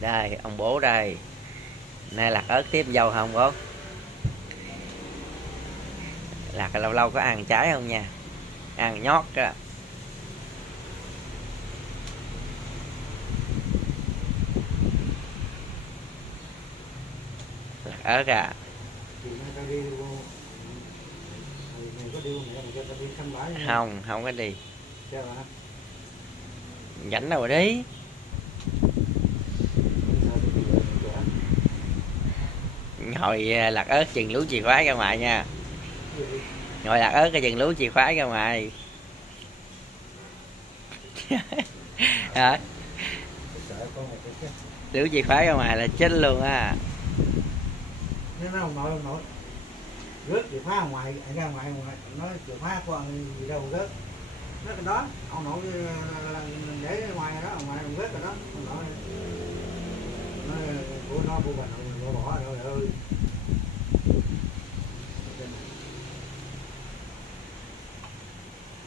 Đây, ông bố đây. Nay lạc ớt tiếp dâu không bố? Lạc lâu lâu có ăn trái không nha? Ăn nhót á. Lạc ớt à? Không, không có đi. Rảnh đâu rồi đi. Ngồi lạc ớt chừng lú chìa khóa ra ngoài nha. Ngồi lạc ớt cái chừng lú chìa khóa ra ngoài. Hả? Lú chìa khóa ra ngoài là chết luôn á. Nó ông nội rớt chìa khóa ngoài ra ngoài nói chìa khóa của ông gì đâu rớt, nó cái đó ông nội để ngoài đó, ngoài ông rớt rồi đó, ông nội nó của nó của mình bỏ rồi ơi.